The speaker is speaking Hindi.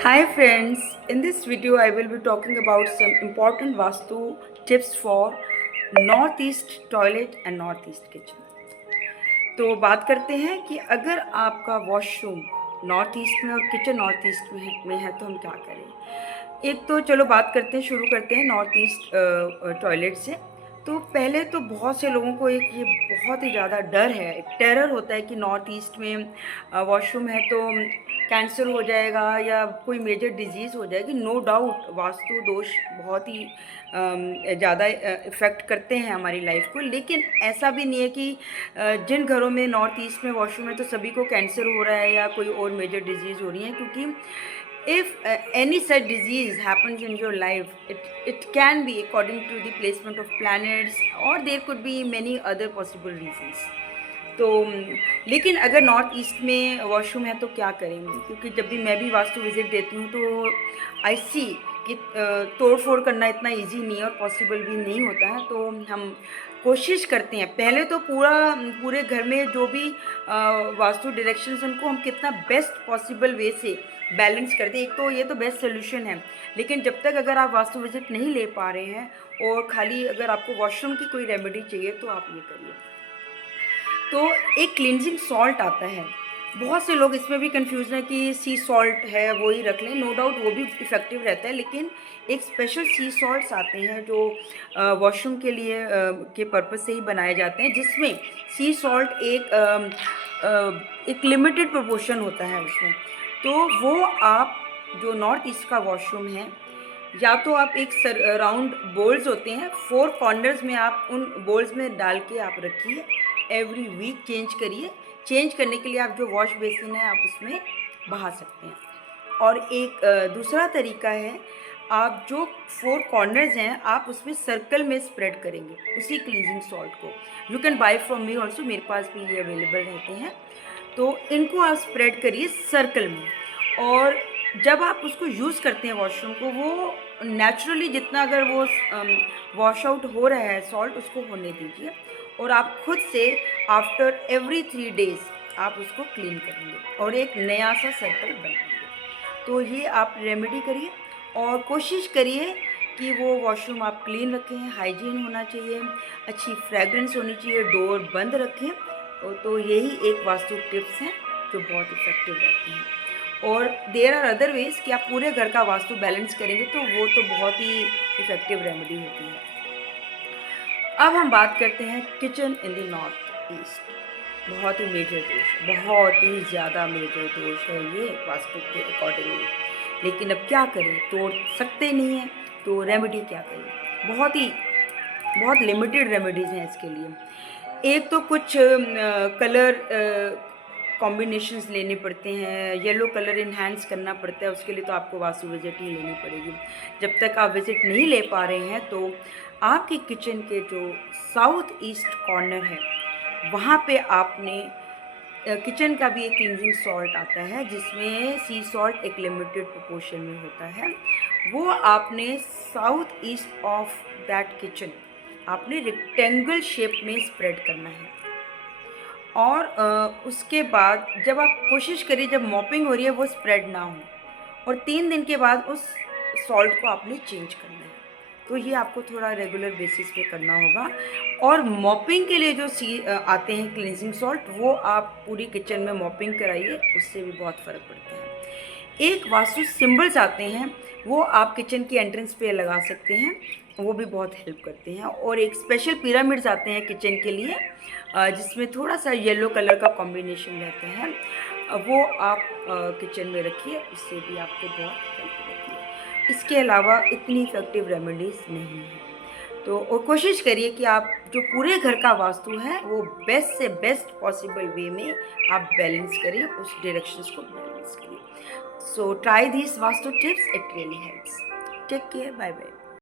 Hi friends, in this video I will be talking about some important Vastu tips for Northeast toilet and Northeast kitchen. तो बात करते हैं कि अगर आपका वॉशरूम नॉर्थ ईस्ट में और किचन नॉर्थ ईस्ट में है तो हम क्या करें। एक तो चलो बात करते हैं, शुरू करते हैं नॉर्थ ईस्ट टॉयलेट से। तो पहले तो बहुत से लोगों को एक ये बहुत ही ज़्यादा डर है, एक टेरर होता है कि नॉर्थ ईस्ट में वॉशरूम है तो कैंसर हो जाएगा या कोई मेजर डिजीज़ हो जाएगी। नो डाउट वास्तु दोष बहुत ही ज़्यादा इफ़ेक्ट करते हैं हमारी लाइफ को, लेकिन ऐसा भी नहीं है कि जिन घरों में नॉर्थ ईस्ट में वॉशरूम है तो सभी को कैंसर हो रहा है या कोई और मेजर डिजीज़ हो रही है, क्योंकि if any such disease happens in your life, it can be according to the placement of planets, or there could be many other possible reasons. तो लेकिन अगर नॉर्थ ईस्ट में वॉशरूम है तो क्या करेंगे, क्योंकि जब भी मैं भी वास्तु विजिट देती हूँ तो आई सी कि तोड़ फोड़ करना इतना इजी नहीं है और पॉसिबल भी नहीं होता है। तो हम कोशिश करते हैं पहले तो पूरे घर में जो भी वास्तु डायरेक्शंस उनको हम कितना बेस्ट पॉसिबल वे से बैलेंस कर दें। एक तो ये तो बेस्ट सोल्यूशन है, लेकिन जब तक अगर आप वास्तु विजिट नहीं ले पा रहे हैं और खाली अगर आपको वॉशरूम की कोई रेमेडी चाहिए तो आप ये करिए। तो एक क्लिनजिंग सॉल्ट आता है, बहुत से लोग इसमें भी कंफ्यूज हैं कि सी सॉल्ट है वो ही रख लें। नो डाउट वो भी इफ़ेक्टिव रहता है, लेकिन एक स्पेशल सी सॉल्ट्स आते हैं जो वॉशरूम के लिए के पर्पज़ से ही बनाए जाते हैं, जिसमें सी सॉल्ट एक लिमिटेड प्रोपोर्शन होता है उसमें। तो वो आप जो नॉर्थ ईस्ट का वॉशरूम है, या तो आप एक राउंड बोल्स होते हैं 4 कॉर्नर्स में, आप उन बोल्स में डाल के आप रखिए। एवरी वीक चेंज करिए। चेंज करने के लिए आप जो वॉश बेसिन है आप उसमें बहा सकते हैं। और एक दूसरा तरीका है, आप जो 4 कॉर्नर्स हैं आप उसमें सर्कल में स्प्रेड करेंगे उसी क्लींजिंग सॉल्ट को। You can buy from me also, मेरे पास भी ये अवेलेबल रहते हैं। तो इनको आप स्प्रेड करिए सर्कल में, और जब आप उसको यूज़ करते हैं वॉशरूम को, वो नेचुरली जितना अगर वो वॉश आउट हो रहा है सॉल्ट, उसको होने दीजिए और आप खुद से आफ्टर एवरी 3 डेज़ आप उसको क्लीन करेंगे और एक नया सा सर्कल बनाएंगे। तो ये आप रेमेडी करिए और कोशिश करिए कि वो वॉशरूम आप क्लीन रखें, हाइजीन होना चाहिए, अच्छी फ्रेगरेंस होनी चाहिए, डोर बंद रखें। तो यही एक वास्तु टिप्स हैं जो बहुत इफ़ेक्टिव रहती हैं। और देयर आर अदर वेज कि आप पूरे घर का वास्तु बैलेंस करेंगे तो वो तो बहुत ही इफ़ेक्टिव रेमेडी होती है। अब हम बात करते हैं kitchen in the north east. बहुत ही मेजर दोष है, बहुत ही ज़्यादा मेजर दोष है ये वास्तु के अकॉर्डिंगली। लेकिन अब क्या करें, तोड़ सकते नहीं हैं, तो रेमेडी क्या करें। बहुत लिमिटेड रेमेडीज़ हैं इसके लिए। एक तो कुछ कलर कॉम्बिनेशंस लेने पड़ते हैं, येलो कलर इन्हांस करना पड़ता है, उसके लिए तो आपको वास्तु विजिट ही लेनी पड़ेगी। जब तक आप विजिट नहीं ले पा रहे हैं तो आपके किचन के जो साउथ ईस्ट कॉर्नर है वहाँ पे आपने किचन का भी एक क्लींजिंग सॉल्ट आता है जिसमें सी सॉल्ट एक लिमिटेड प्रोपोर्शन में होता है। वो आपने south east of that kitchen आपने रेक्टेंगल शेप में स्प्रेड करना है। और उसके बाद जब आप कोशिश करिए जब मॉपिंग हो रही है वो स्प्रेड ना हो, और 3 दिन के बाद उस सॉल्ट को आपने चेंज करना है। तो ये आपको थोड़ा रेगुलर बेसिस पे करना होगा। और मॉपिंग के लिए जो आते हैं क्लींजिंग सॉल्ट, वो आप पूरी किचन में मॉपिंग कराइए, उससे भी बहुत फ़र्क पड़ता है। एक वास्तु सिंबल्स आते हैं, वो आप किचन की एंट्रेंस पे लगा सकते हैं, वो भी बहुत हेल्प करते हैं। और एक स्पेशल पिरामिड्स आते हैं किचन के लिए, जिसमें थोड़ा सा येलो कलर का कॉम्बिनेशन रहता है, वो आप किचन में रखिए, उससे भी आपको बहुत हेल्प रहती है। इसके अलावा इतनी इफ़ेक्टिव रेमेडीज़ नहीं है। तो और कोशिश करिए कि आप जो पूरे घर का वास्तु है वो बेस्ट से बेस्ट पॉसिबल वे में आप बैलेंस करें, उस डायरेक्शंस को बैलेंस करिए। So try this vastu tips, it really helps. Take care, bye bye.